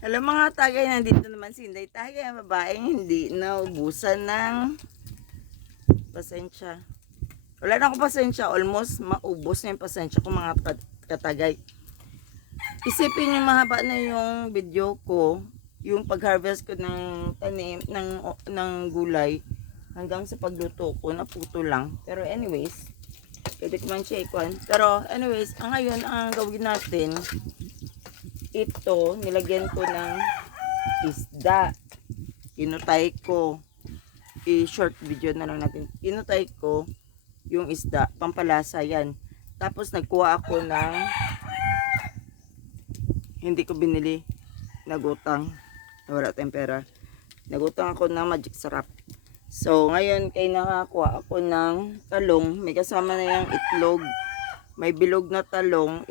Hello mga tagay, nandito naman si Inday Tagay, ang babaeng hindi naubusan ng pasensya. Wala na akong pasensya, almost maubos na yung pasensya ko mga katagay. Isipin niyo mahaba na yung video ko, yung pag-harvest ko ng tanim, ng gulay, hanggang sa pagluto ko, naputo lang. Pero anyways, pwede ko man siya ikuan. Pero anyways, ngayon ang gawin natin, ito, nilagyan ko ng isda. Inutay ko. I-short video na lang natin. Inutay ko yung isda. Pampalasa yan. Tapos nagkuha ako ng hindi ko binili. Nagutang. Wala tayong pera. Nagutang ako ng Magic Sarap. So, ngayon kay nakakuha ako ng talong. May kasama na yung itlog. May bilog na talong.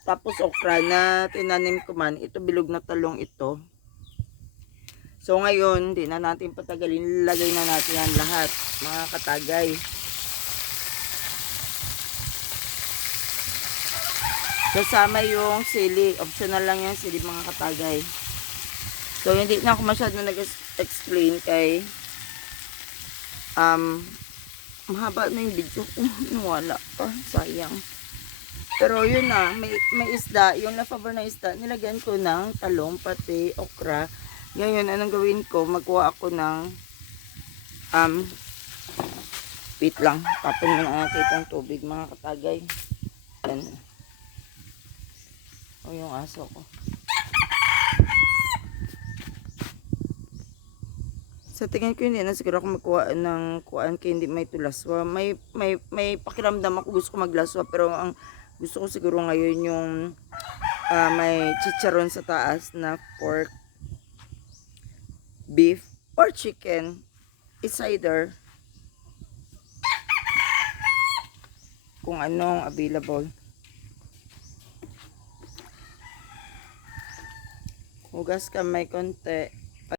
Tapos okra na tinanim ko man, ito bilog na talong ito. So ngayon, di na natin patagalin, lagay na natin yan lahat, mga katagay. Kasama yung sili, optional lang yung sili mga katagay. So hindi na ako masyado nag-explain kay mahaba na yung video ko, wala pa, sayang. Pero yun na, may isda, yung leftover na isda, nilagyan ko ng talong, pati okra. Ngayon, anong gawin ko? Magkuha ako ng, wait lang, tapon mo na natin itong tubig, mga katagay. Yan. O yung aso ko. Sa tingin ko hindi na siguro ako magkuha ng kuhaan kaya hindi may tulaswa. May pakiramdam ako gusto ko maglaswa pero ang gusto ko siguro ngayon yung may chicharon sa taas na pork, beef, or chicken. It's either kung anong available. Hugas ka may konti.